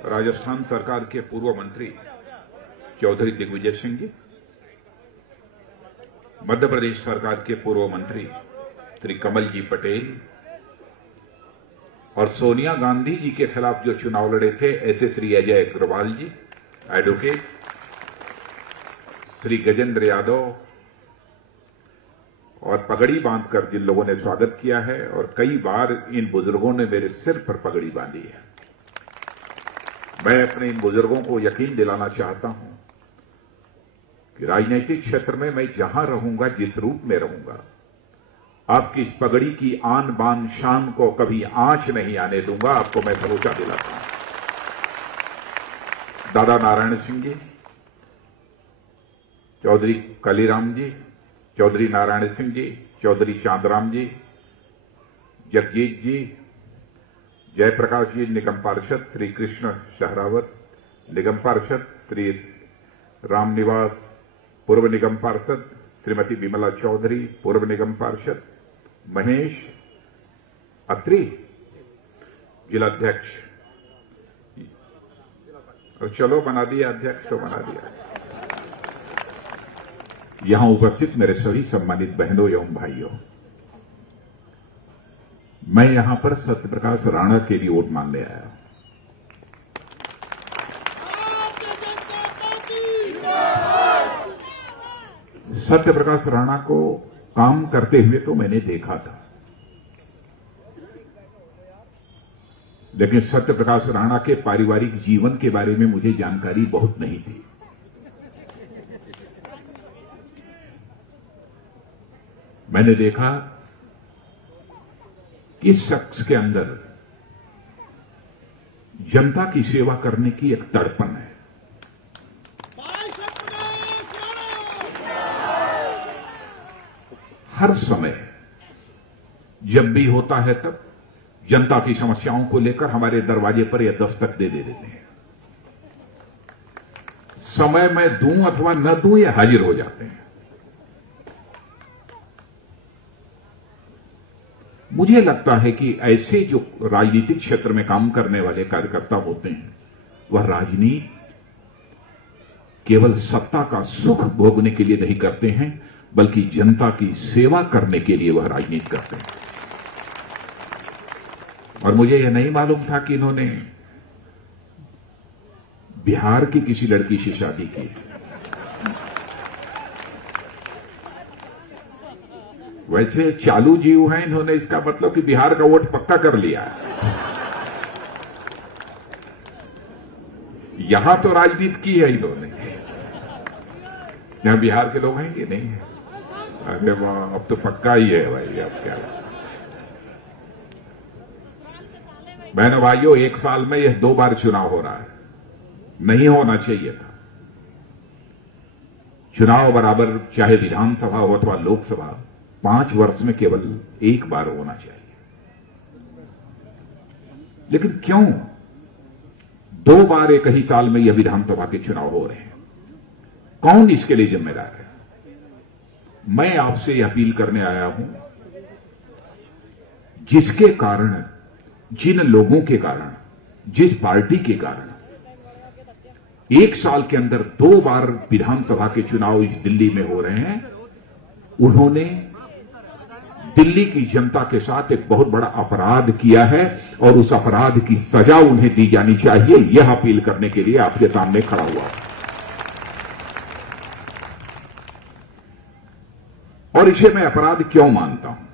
राजस्थान सरकार के पूर्व मंत्री चौधरी दिग्विजय सिंह जी, मध्य प्रदेश सरकार के पूर्व मंत्री श्री कमल जी पटेल और सोनिया गांधी जी के खिलाफ जो चुनाव लड़े थे ऐसे श्री अजय अग्रवाल जी, एडवोकेट श्री गजेंद्र यादव और पगड़ी बांधकर जिन लोगों ने स्वागत किया है, और कई बार इन बुजुर्गों ने मेरे सिर पर पगड़ी बांधी है। मैं अपने इन बुजुर्गों को यकीन दिलाना चाहता हूं कि राजनीतिक क्षेत्र में मैं जहां रहूंगा, जिस रूप में रहूंगा, आपकी इस पगड़ी की आन बान शान को कभी आंच नहीं आने दूंगा। आपको मैं भरोसा दिलाता हूं। दादा नारायण सिंह जी, चौधरी कालीराम जी, चौधरी नारायण सिंह जी, चौधरी चांदराम जी, जगजीत जी, जयप्रकाश जी, निगम पार्षद श्री कृष्ण शहरावत, निगम पार्षद श्री रामनिवास, पूर्व निगम पार्षद श्रीमती विमला चौधरी, पूर्व निगम पार्षद महेश अत्री, जिलाध्यक्ष, और चलो बना दिया अध्यक्ष, तो बना दिया। यहां उपस्थित मेरे सभी सम्मानित बहनों एवं भाइयों, मैं यहां पर सत्यप्रकाश राणा के लिए वोट मांगने आया हूं। सत्यप्रकाश राणा को काम करते हुए तो मैंने देखा था, लेकिन सत्यप्रकाश राणा के पारिवारिक जीवन के बारे में मुझे जानकारी बहुत नहीं थी। मैंने देखा कि इस शख्स के अंदर जनता की सेवा करने की एक तड़पन है। हर समय जब भी होता है तब जनता की समस्याओं को लेकर हमारे दरवाजे पर यह दस्तक दे देते हैं। समय मैं दूं अथवा न दूं, ये हाजिर हो जाते हैं। मुझे लगता है कि ऐसे जो राजनीतिक क्षेत्र में काम करने वाले कार्यकर्ता होते हैं, वह राजनीति केवल सत्ता का सुख भोगने के लिए नहीं करते हैं, बल्कि जनता की सेवा करने के लिए वह राजनीति करते हैं। और मुझे यह नहीं मालूम था कि इन्होंने बिहार की किसी लड़की से शादी की। वैसे चालू जीव हैं इन्होंने, इसका मतलब कि बिहार का वोट पक्का कर लिया है। यहां तो राजनीति की है इन्होंने। यहां बिहार के लोग हैं कि नहीं है? अरे वाह, अब तो पक्का ही है भाई। अब क्या बहनों भाइयों, एक साल में यह 2 बार चुनाव हो रहा है। नहीं होना चाहिए था। चुनाव बराबर चाहे विधानसभा हो अथवा लोकसभा, 5 वर्ष में केवल 1 बार होना चाहिए। लेकिन क्यों 2 बार एक ही साल में यह विधानसभा के चुनाव हो रहे हैं? कौन इसके लिए जिम्मेदार है? मैं आपसे यह अपील करने आया हूं, जिसके कारण, जिन लोगों के कारण, जिस पार्टी के कारण 1 साल के अंदर 2 बार विधानसभा के चुनाव इस दिल्ली में हो रहे हैं, उन्होंने दिल्ली की जनता के साथ एक बहुत बड़ा अपराध किया है और उस अपराध की सजा उन्हें दी जानी चाहिए। यह अपील करने के लिए आपके सामने खड़ा हुआ। और इसे मैं अपराध क्यों मानता हूं?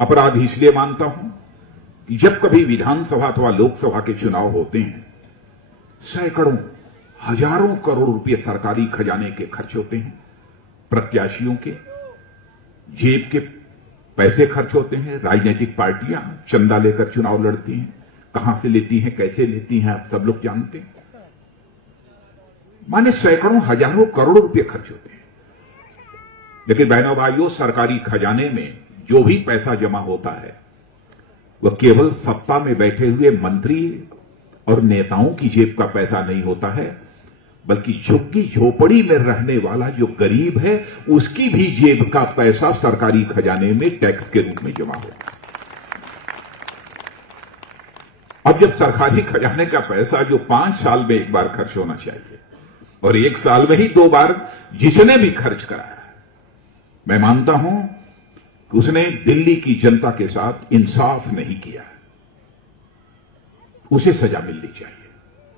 अपराध इसलिए मानता हूं कि जब कभी विधानसभा अथवा लोकसभा के चुनाव होते हैं, सैकड़ों, हजारों करोड़ रुपए सरकारी खजाने के खर्च होते हैं। प्रत्याशियों के जेब के पैसे खर्च होते हैं। राजनीतिक पार्टियां चंदा लेकर चुनाव लड़ती हैं। कहां से लेती हैं, कैसे लेती हैं, आप सब लोग जानते हैं। माने सैकड़ों, हजारों करोड़ रुपए खर्च होते हैं। लेकिन बहनों भाइयों, सरकारी खजाने में जो भी पैसा जमा होता है, वह केवल सत्ता में बैठे हुए मंत्री और नेताओं की जेब का पैसा नहीं होता है, बल्कि झुग्गी झोपड़ी में रहने वाला जो गरीब है, उसकी भी जेब का पैसा सरकारी खजाने में टैक्स के रूप में जमा होता है। अब जब सरकारी खजाने का पैसा जो 5 साल में एक बार खर्च होना चाहिए और 1 साल में ही 2 बार जिसने भी खर्च कराया, मैं मानता हूं कि उसने दिल्ली की जनता के साथ इंसाफ नहीं किया, उसे सजा मिलनी चाहिए।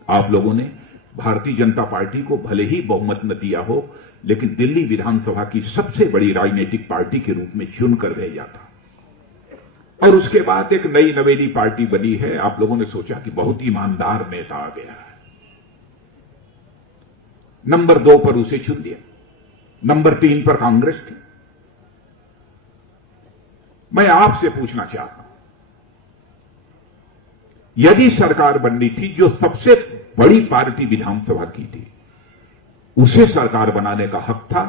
आप लोगों ने भारतीय जनता पार्टी को भले ही बहुमत न दिया हो, लेकिन दिल्ली विधानसभा की सबसे बड़ी राजनीतिक पार्टी के रूप में चुनकर भेजा था, और उसके बाद एक नई नवेली पार्टी बनी है। आप लोगों ने सोचा कि बहुत ईमानदार नेता आ गया है, नंबर 2 पर उसे चुन दिया, नंबर 3 पर कांग्रेस थी। मैं आपसे पूछना चाहता हूं, यदि सरकार बननी थी, जो सबसे बड़ी पार्टी विधानसभा की थी, उसे सरकार बनाने का हक था,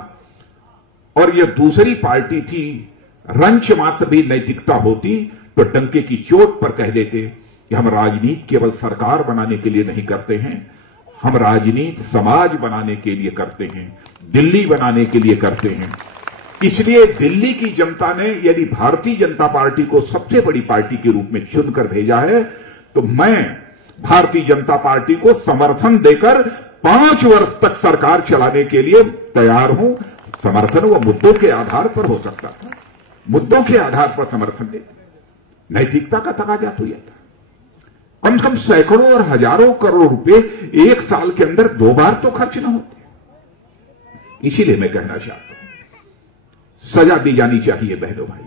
और यह दूसरी पार्टी थी, रंच मात्र भी नैतिकता होती तो डंके की चोट पर कह देते कि हम राजनीति केवल सरकार बनाने के लिए नहीं करते हैं, हम राजनीति समाज बनाने के लिए करते हैं, दिल्ली बनाने के लिए करते हैं। इसलिए दिल्ली की जनता ने यदि भारतीय जनता पार्टी को सबसे बड़ी पार्टी के रूप में चुनकर भेजा है, तो मैं भारतीय जनता पार्टी को समर्थन देकर 5 वर्ष तक सरकार चलाने के लिए तैयार हूं। समर्थन वो मुद्दों के आधार पर हो सकता था, मुद्दों के आधार पर समर्थन दे, नैतिकता का तकाजा तो यह था। कम से कम सैकड़ों और हजारों करोड़ रुपए 1 साल के अंदर 2 बार तो खर्च न होते। इसीलिए मैं कहना चाहता हूं, सजा दी जानी चाहिए बहनों भाई।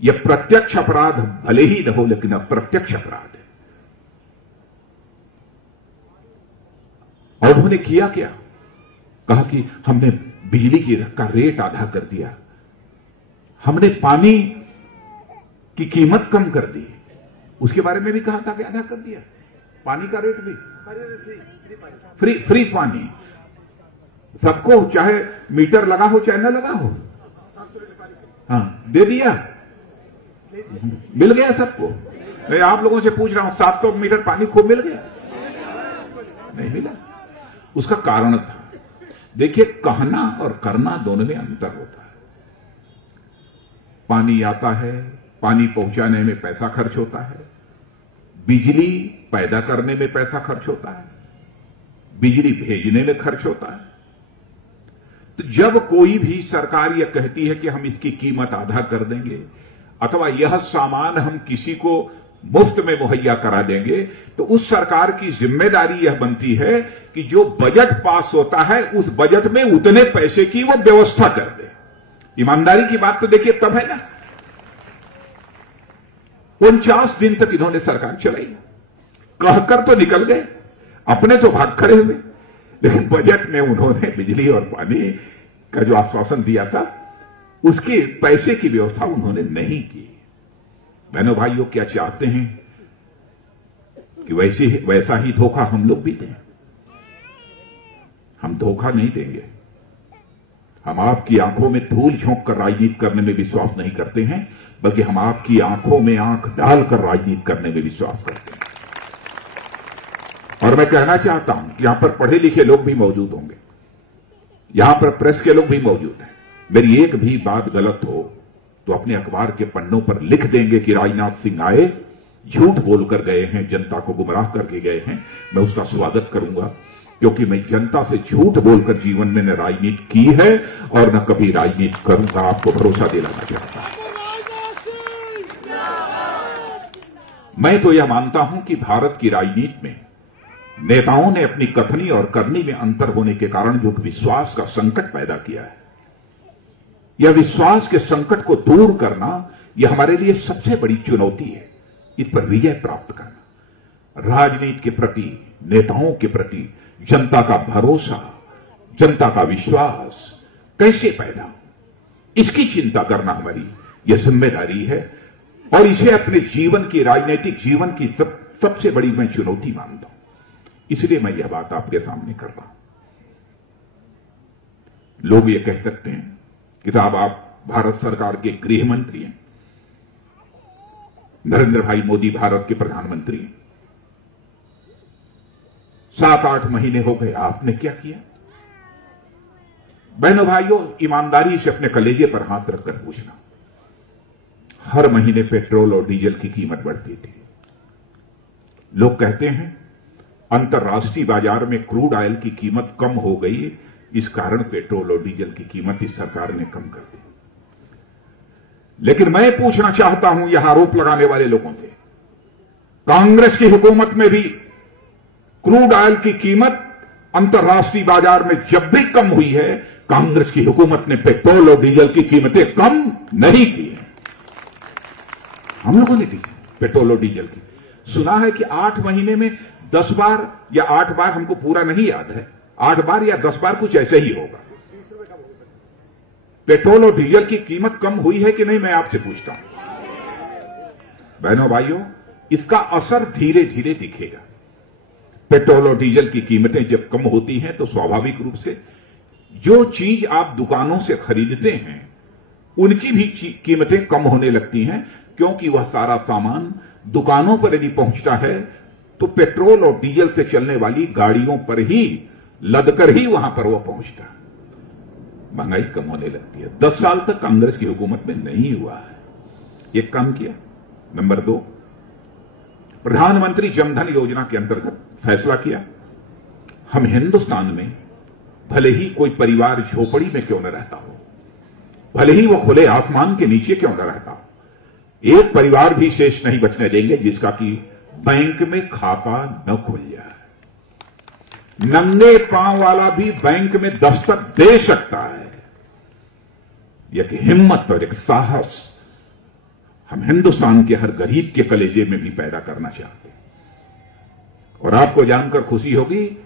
यह प्रत्यक्ष अपराध भले ही न हो, लेकिन अप्रत्यक्ष अपराध है। और उन्होंने किया क्या? कहा कि हमने बिजली का रेट आधा कर दिया, हमने पानी की कीमत कम कर दी, उसके बारे में भी कहा था कि आधा कर दिया, पानी का रेट भी फ्री पानी सबको, चाहे मीटर लगा हो चाहे न लगा हो, हाँ दे दिया, मिल गया सबको। मैं आप लोगों से पूछ रहा हूं, 700 मीटर पानी को मिल गया? नहीं मिला। उसका कारण था, देखिए कहना और करना दोनों में अंतर होता है। पानी आता है, पानी पहुंचाने में पैसा खर्च होता है, बिजली पैदा करने में पैसा खर्च होता है, बिजली भेजने में खर्च होता है। तो जब कोई भी सरकार यह कहती है कि हम इसकी कीमत आधा कर देंगे, अथवा यह सामान हम किसी को मुफ्त में मुहैया करा देंगे, तो उस सरकार की जिम्मेदारी यह बनती है कि जो बजट पास होता है उस बजट में उतने पैसे की वो व्यवस्था कर दे। ईमानदारी की बात तो देखिए तब है ना। 49 दिन तक इन्होंने सरकार चलाई, कहकर तो निकल गए, अपने तो भाग खड़े हुए, लेकिन बजट में उन्होंने बिजली और पानी का जो आश्वासन दिया था, उसके पैसे की व्यवस्था उन्होंने नहीं की। बहनों भाइयों, क्या चाहते हैं कि वैसा ही धोखा हम लोग भी दें? हम धोखा नहीं देंगे। हम आपकी आंखों में धूल झोंक कर राजनीति करने में विश्वास नहीं करते हैं, बल्कि हम आपकी आंखों में आंख डालकर राजनीति करने में विश्वास करते हैं। और मैं कहना चाहता हूं कि यहां पर पढ़े लिखे लोग भी मौजूद होंगे, यहां पर प्रेस के लोग भी मौजूद हैं। मेरी एक भी बात गलत हो तो अपने अखबार के पन्नों पर लिख देंगे कि राजनाथ सिंह आए, झूठ बोलकर गए हैं, जनता को गुमराह करके गए हैं। मैं उसका स्वागत करूंगा, क्योंकि मैं जनता से झूठ बोलकर जीवन में न राजनीति की है और न कभी राजनीति करूंगा। आपको भरोसा दिलाना चाहता हूं। मैं तो यह मानता हूं कि भारत की राजनीति में नेताओं ने अपनी कथनी और करनी में अंतर होने के कारण जो विश्वास का संकट पैदा किया है, यह विश्वास के संकट को दूर करना, यह हमारे लिए सबसे बड़ी चुनौती है। इस पर विजय प्राप्त करना, राजनीति के प्रति, नेताओं के प्रति जनता का भरोसा, जनता का विश्वास कैसे पैदा हो, इसकी चिंता करना हमारी यह जिम्मेदारी है। और इसे अपने जीवन की, राजनीतिक जीवन की सबसे बड़ी मैं चुनौती मानता हूं। इसलिए मैं यह बात आपके सामने कर रहा हूं। लोग ये कह सकते हैं कि साहब आप भारत सरकार के गृह मंत्री हैं, नरेंद्र भाई मोदी भारत के प्रधानमंत्री हैं, 7-8 महीने हो गए, आपने क्या किया? बहनों भाइयों, ईमानदारी से अपने कलेजे पर हाथ रखकर पूछना, हर महीने पेट्रोल और डीजल की कीमत बढ़ती थी, लोग कहते हैं अंतर्राष्ट्रीय बाजार में क्रूड ऑयल की कीमत कम हो गई, इस कारण पेट्रोल और डीजल की कीमत इस सरकार ने कम कर दी। लेकिन मैं पूछना चाहता हूं यह आरोप लगाने वाले लोगों से, कांग्रेस की हुकूमत में भी क्रूड ऑयल की कीमत अंतर्राष्ट्रीय बाजार में जब भी कम हुई है, कांग्रेस की हुकूमत ने पेट्रोल और डीजल की कीमतें कम नहीं की है। हम लोगों ने की पेट्रोल और डीजल की। सुना है कि 8 महीने में 10 बार या 8 बार, हमको पूरा नहीं याद है, 8 बार या 10 बार कुछ ऐसे ही होगा, पेट्रोल और डीजल की कीमत कम हुई है कि नहीं, मैं आपसे पूछता हूं। बहनों भाइयों, इसका असर धीरे धीरे दिखेगा। पेट्रोल और डीजल की कीमतें जब कम होती हैं तो स्वाभाविक रूप से जो चीज आप दुकानों से खरीदते हैं उनकी भी कीमतें कम होने लगती हैं, क्योंकि वह सारा सामान दुकानों पर यदि पहुंचता है तो पेट्रोल और डीजल से चलने वाली गाड़ियों पर ही लदकर ही वहां पर वह पहुंचता है। महंगाई कम होने लगती है। 10 साल तक कांग्रेस की हुकूमत में नहीं हुआ है, एक काम किया। नंबर 2, प्रधानमंत्री जनधन योजना के अंतर्गत फैसला किया, हम हिंदुस्तान में भले ही कोई परिवार झोपड़ी में क्यों न रहता हो, भले ही वो खुले आसमान के नीचे क्यों न रहता हो, एक परिवार भी शेष नहीं बचने देंगे जिसका कि बैंक में खाता न खुल जाए। नंगे पांव वाला भी बैंक में दस्तक दे सकता है। एक हिम्मत और एक साहस हम हिंदुस्तान के हर गरीब के कलेजे में भी पैदा करना चाहते हैं। और आपको जानकर खुशी होगी,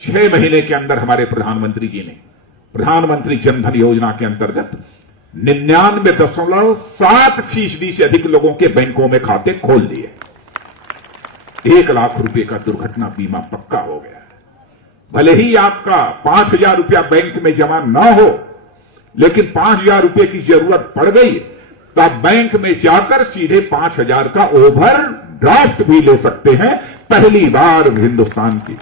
6 महीने के अंदर हमारे प्रधानमंत्री जी ने प्रधानमंत्री जनधन योजना के अंतर्गत 99.7% से अधिक लोगों के बैंकों में खाते खोल दिए। 1 लाख रुपए का दुर्घटना बीमा पक्का हो गया। भले ही आपका 5,000 रुपया बैंक में जमा ना हो, लेकिन 5,000 रुपए की जरूरत पड़ गई तो आप बैंक में जाकर सीधे 5,000 का ओवर ड्राफ्ट भी ले सकते हैं। पहली बार हिंदुस्तान की,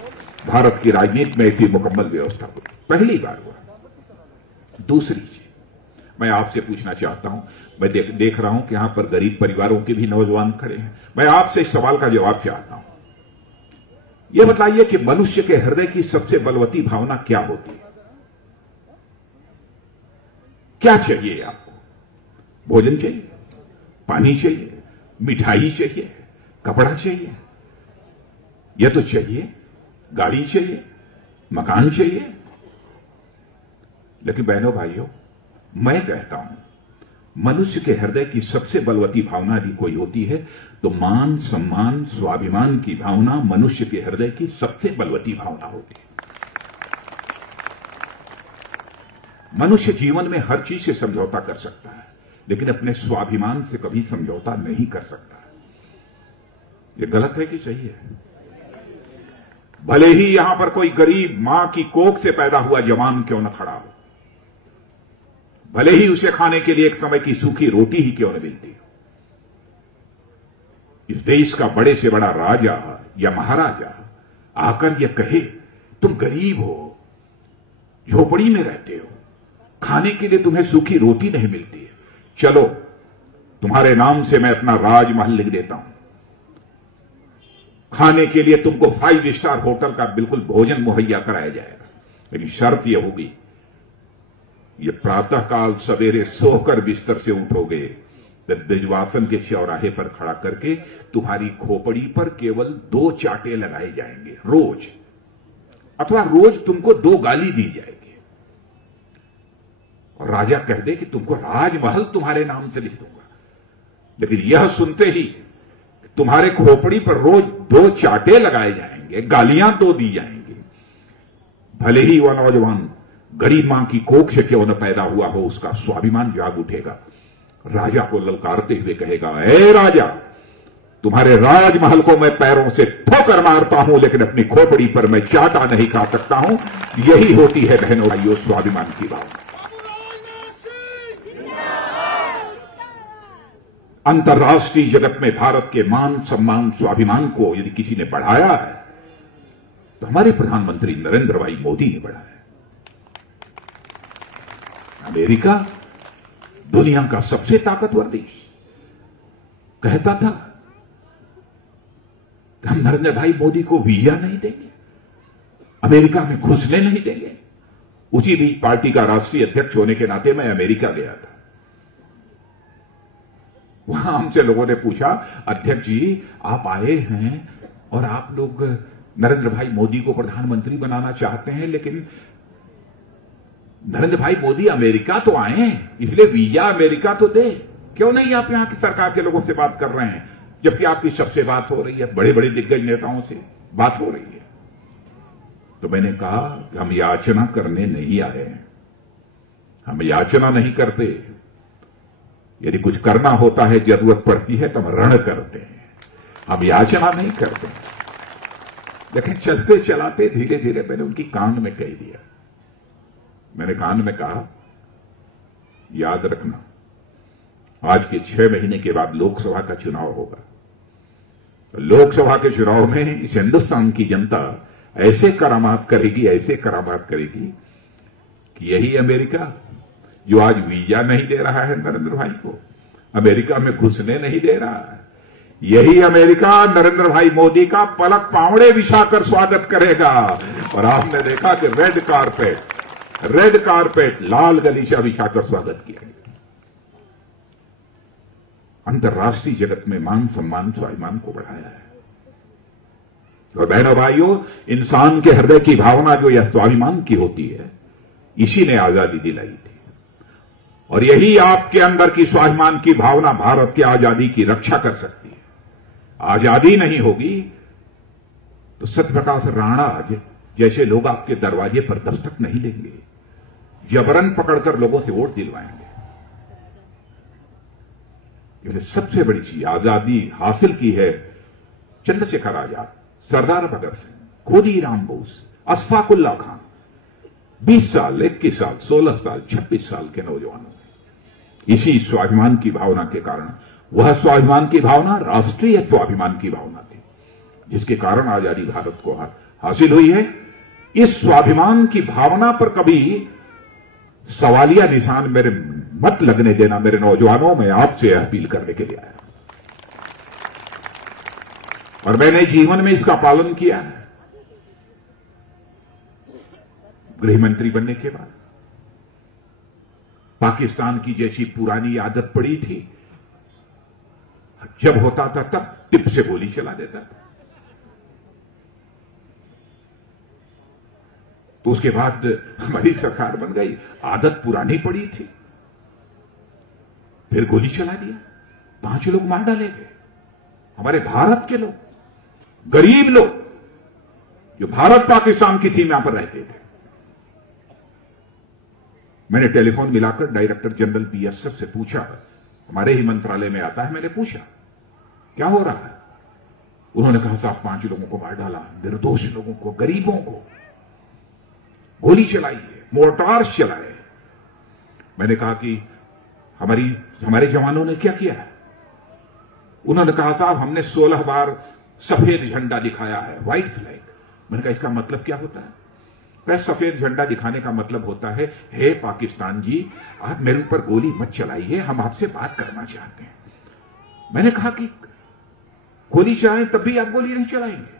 भारत की राजनीति में ऐसी मुकम्मल व्यवस्था हुई, पहली बार हुआ। दूसरी चीज मैं आपसे पूछना चाहता हूं, मैं देख रहा हूं कि यहां पर गरीब परिवारों के भी नौजवान खड़े हैं। मैं आपसे इस सवाल का जवाब चाहता हूं। यह बताइए कि मनुष्य के हृदय की सबसे बलवती भावना क्या होती है? क्या चाहिए आपको? भोजन चाहिए, पानी चाहिए, मिठाई चाहिए, कपड़ा चाहिए, यह तो चाहिए, गाड़ी चाहिए, मकान चाहिए। लेकिन बहनों भाइयों, मैं कहता हूं, मनुष्य के हृदय की सबसे बलवती भावना यदि कोई होती है तो मान, सम्मान, स्वाभिमान की भावना मनुष्य के हृदय की सबसे बलवती भावना होती है। मनुष्य जीवन में हर चीज से समझौता कर सकता है, लेकिन अपने स्वाभिमान से कभी समझौता नहीं कर सकता। यह गलत है कि सही है? भले ही यहां पर कोई गरीब मां की कोख से पैदा हुआ जवान क्यों न खड़ा हो, भले ही उसे खाने के लिए एक समय की सूखी रोटी ही क्यों न मिलती हो, इस देश का बड़े से बड़ा राजा या महाराजा आकर यह कहे तुम गरीब हो, झोपड़ी में रहते हो, खाने के लिए तुम्हें सूखी रोटी नहीं मिलती है, चलो तुम्हारे नाम से मैं अपना राजमहल लिख देता हूं, खाने के लिए तुमको 5 स्टार होटल का बिल्कुल भोजन मुहैया कराया जाएगा, लेकिन शर्त यह होगी, ये प्रातःकाल सवेरे सोकर बिस्तर से उठोगे तो ब्रिजवासन के चौराहे पर खड़ा करके तुम्हारी खोपड़ी पर केवल 2 चांटे लगाए जाएंगे रोज, अथवा रोज तुमको 2 गाली दी जाएगी, और राजा कह दे कि तुमको राजमहल तुम्हारे नाम से लिख दूंगा। लेकिन यह सुनते ही तुम्हारे खोपड़ी पर रोज 2 चांटे लगाए जाएंगे, गालियां 2 दी जाएंगी। भले ही वह नौजवान गरीब मां की कोख से क्यों न पैदा हुआ हो, उसका स्वाभिमान जाग उठेगा, राजा को ललकारते हुए कहेगा, ए राजा, तुम्हारे राजमहल को मैं पैरों से ठोकर मारता हूं, लेकिन अपनी खोपड़ी पर मैं चाटा नहीं खा सकता हूं। यही होती है बहनों भाइयों स्वाभिमान की बात। अंतर्राष्ट्रीय जगत में भारत के मान, सम्मान, स्वाभिमान को यदि किसी ने बढ़ाया है तो हमारे प्रधानमंत्री नरेंद्र भाई मोदी ने बढ़ाया। अमेरिका दुनिया का सबसे ताकतवर देश कहता था हम नरेंद्र भाई मोदी को वीजा नहीं देंगे, अमेरिका में घुसने नहीं देंगे। उसी बीच पार्टी का राष्ट्रीय अध्यक्ष होने के नाते मैं अमेरिका गया था। वहां हमसे लोगों ने पूछा, अध्यक्ष जी आप आए हैं और आप लोग नरेंद्र भाई मोदी को प्रधानमंत्री बनाना चाहते हैं, लेकिन नरेंद्र भाई मोदी अमेरिका तो आए हैं, इसलिए वीजा अमेरिका तो दे, क्यों नहीं आप यहां की सरकार के लोगों से बात कर रहे हैं, जबकि आपकी सबसे बात हो रही है, बड़े बड़े दिग्गज नेताओं से बात हो रही है। तो मैंने कहा कि हम याचना करने नहीं आए हैं, हम याचना नहीं करते। यदि कुछ करना होता है, जरूरत पड़ती है तो हम रण करते हैं, हम याचना नहीं करते। लेकिन चलते चलाते धीरे धीरे मैंने उनकी कान में कह दिया। मैंने कान में कहा, याद रखना आज के 6 महीने के बाद लोकसभा का चुनाव होगा। लोकसभा के चुनाव में इस हिंदुस्तान की जनता ऐसे करामात करेगी, ऐसे करामात करेगी कि यही अमेरिका जो आज वीजा नहीं दे रहा है नरेंद्र भाई को, अमेरिका में घुसने नहीं दे रहा है, यही अमेरिका नरेंद्र भाई मोदी का पलक पावड़े बिछाकर स्वागत करेगा। और आपने देखा कि रेड कारपेट लाल गलीचा बिछाकर स्वागत किया गया। अंतर्राष्ट्रीय जगत में मान सम्मान स्वाभिमान को बढ़ाया है। और बहनों भाइयों, इंसान के हृदय की भावना जो यह स्वाभिमान की होती है, इसी ने आजादी दिलाई थी। और यही आपके अंदर की स्वाभिमान की भावना भारत की आजादी की रक्षा कर सकती है। आजादी नहीं होगी तो सत्यप्रकाश राणा जैसे लोग आपके दरवाजे पर दस्तक नहीं देंगे, जबरन पकड़कर लोगों से वोट दिलवाएंगे। ये सबसे बड़ी चीज आजादी हासिल की है चंद्रशेखर आजाद, सरदार भगत सिंह, खुदीराम बोस, अशफाकुल्ला खान, 20 साल, 21 साल, 16 साल, 26 साल के नौजवानों में इसी स्वाभिमान की भावना के कारण, वह स्वाभिमान की भावना राष्ट्रीय स्वाभिमान की भावना थी, जिसके कारण आजादी भारत को हासिल हुई है। इस स्वाभिमान की भावना पर कभी सवालिया निशान मेरे मत लगने देना। मेरे नौजवानों, में आपसे अपील करने के लिए आया और मैंने जीवन में इसका पालन किया है। गृहमंत्री बनने के बाद पाकिस्तान की जैसी पुरानी आदत पड़ी थी, जब होता था तब टिप से गोली चला देता था। तो उसके बाद हमारी सरकार बन गई, आदत पुरानी पड़ी थी, फिर गोली चला दिया, 5 लोग मार डाले गए। हमारे भारत के लोग, गरीब लोग जो भारत पाकिस्तान की सीमा पर रहते थे। मैंने टेलीफोन मिलाकर डायरेक्टर जनरल बीएसएफ से पूछा, हमारे ही मंत्रालय में आता है, मैंने पूछा क्या हो रहा है। उन्होंने कहा साहब 5 लोगों को मार डाला, निर्दोष लोगों को, गरीबों को गोली चलाई है, मोर्टार्स चलाए। मैंने कहा कि हमारे जवानों ने क्या किया है। उन्होंने कहा साहब हमने 16 बार सफेद झंडा दिखाया है, व्हाइट फ्लैग। मैंने कहा इसका मतलब क्या होता है। सफेद झंडा दिखाने का मतलब होता है, हे पाकिस्तान जी, आप मेरे ऊपर गोली मत चलाइए, हम आपसे बात करना चाहते हैं। मैंने कहा कि गोली चलाएं तब भी आप गोली नहीं चलाएंगे।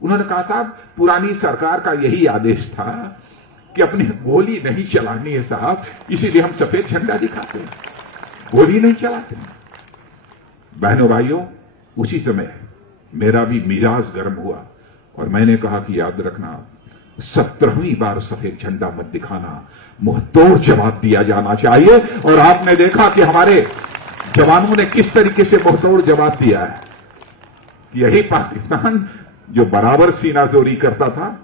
उन्होंने कहा साहब पुरानी सरकार का यही आदेश था कि अपनी गोली नहीं चलानी है साहब, इसीलिए हम सफेद झंडा दिखाते हैं, गोली नहीं चलाते। बहनों भाइयों, उसी समय मेरा भी मिजाज गर्म हुआ और मैंने कहा कि याद रखना, 17वीं बार सफेद झंडा मत दिखाना, मुंहतोड़ जवाब दिया जाना चाहिए। और आपने देखा कि हमारे जवानों ने किस तरीके से मुंहतोड़ जवाब दिया है। यही पाकिस्तान जो बराबर सीनाजोरी करता था,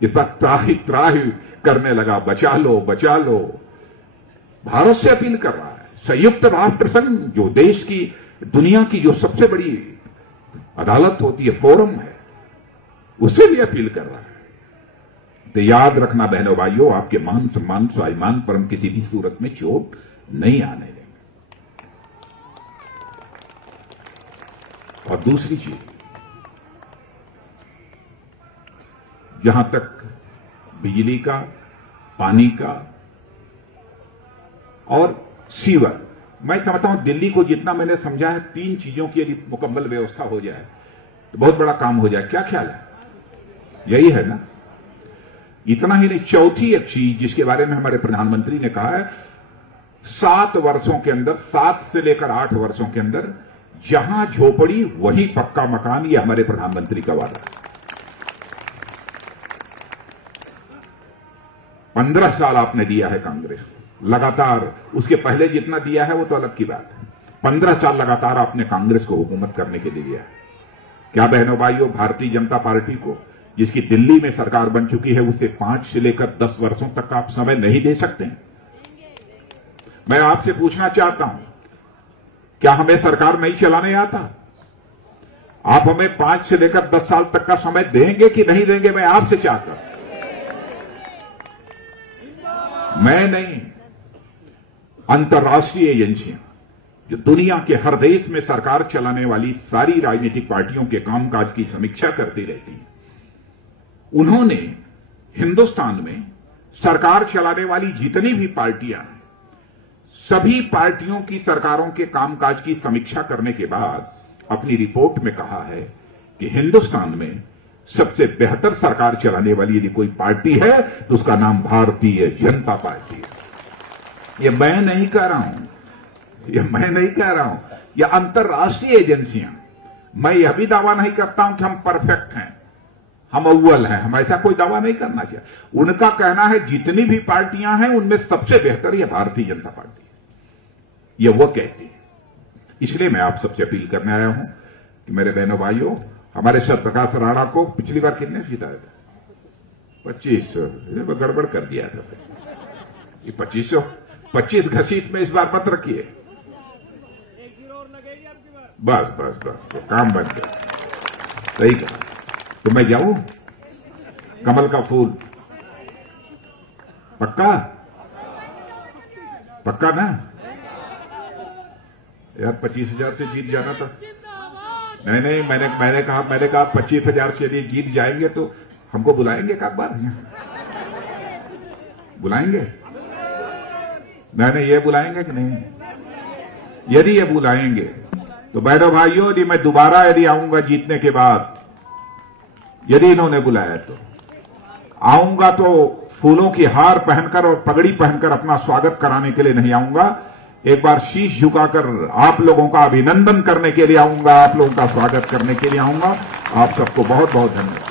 इस बार त्राही त्राही करने लगा, बचा लो बचा लो। भारत से अपील कर रहा है, संयुक्त राष्ट्र संघ जो देश की, दुनिया की जो सबसे बड़ी अदालत होती है, फोरम है, उसे भी अपील कर रहा है। तो याद रखना बहनों भाइयों, आपके मान सम्मान स्वाभिमान पर हम किसी भी सूरत में चोट नहीं आने देंगे। और दूसरी चीज, जहां तक बिजली का, पानी का और सीवर, मैं समझता हूं दिल्ली को जितना मैंने समझा है, 3 चीजों की यदि मुकम्मल व्यवस्था हो जाए तो बहुत बड़ा काम हो जाए। क्या ख्याल है? यही है ना? इतना ही नहीं, चौथी एक चीज जिसके बारे में हमारे प्रधानमंत्री ने कहा है, 7 वर्षों के अंदर, 7 से लेकर 8 वर्षों के अंदर जहां झोपड़ी वहीं पक्का मकान, ये हमारे प्रधानमंत्री का वादा है। 15 साल आपने दिया है कांग्रेस को लगातार, उसके पहले जितना दिया है वो तो अलग की बात है। 15 साल लगातार आपने कांग्रेस को हुकूमत करने के लिए दिया है। क्या बहनों भाइयों, भारतीय जनता पार्टी को, जिसकी दिल्ली में सरकार बन चुकी है, उसे 5 से लेकर 10 वर्षों तक आप समय नहीं दे सकते? मैं आपसे पूछना चाहता हूं, क्या हमें सरकार नहीं चलाने आता? आप हमें 5 से लेकर 10 साल तक का समय देंगे कि नहीं देंगे? मैं आपसे चाहता हूं। मैं नहीं, अंतर्राष्ट्रीय एजेंसियां जो दुनिया के हर देश में सरकार चलाने वाली सारी राजनीतिक पार्टियों के कामकाज की समीक्षा करती रहती हैं, उन्होंने हिंदुस्तान में सरकार चलाने वाली जितनी भी पार्टियां हैं, सभी पार्टियों की सरकारों के कामकाज की समीक्षा करने के बाद अपनी रिपोर्ट में कहा है कि हिंदुस्तान में सबसे बेहतर सरकार चलाने वाली यदि कोई पार्टी है तो उसका नाम भारतीय जनता पार्टी है। ये मैं नहीं कह रहा हूं, ये अंतर्राष्ट्रीय एजेंसियां। मैं यह भी दावा नहीं करता हूं कि हम परफेक्ट हैं, हम अव्वल हैं, हम ऐसा कोई दावा नहीं करना चाहिए। उनका कहना है जितनी भी पार्टियां हैं उनमें सबसे बेहतर यह भारतीय जनता पार्टी है, यह वो कहती है। इसलिए मैं आप सबसे अपील करने आया हूं कि मेरे बहनों भाइयों, हमारे सत्यप्रकाश राणा को पिछली बार कितने जिताया था? 2500। गड़बड़ कर दिया था ये 25 घसीट में इस बार मत रखिए। बस तो काम बन गया। सही कहा। तो मैं जाऊं कमल का फूल? पक्का ना यार? 25,000 से जीत जाना था। नहीं, मैंने कहा 25,000 से यदि जीत जाएंगे तो हमको बुलाएंगे एक बार? बुलाएंगे? नहीं, ये बुलाएंगे कि नहीं? यदि ये बुलाएंगे तो बहनों भाइयों, यदि मैं दोबारा आऊंगा जीतने के बाद, यदि इन्होंने बुलाया तो आऊंगा, तो फूलों की हार पहनकर और पगड़ी पहनकर अपना स्वागत कराने के लिए नहीं आऊंगा। एक बार शीश झुकाकर आप लोगों का अभिनंदन करने के लिए आऊंगा, आप लोगों का स्वागत करने के लिए आऊंगा। आप सबको बहुत बहुत धन्यवाद।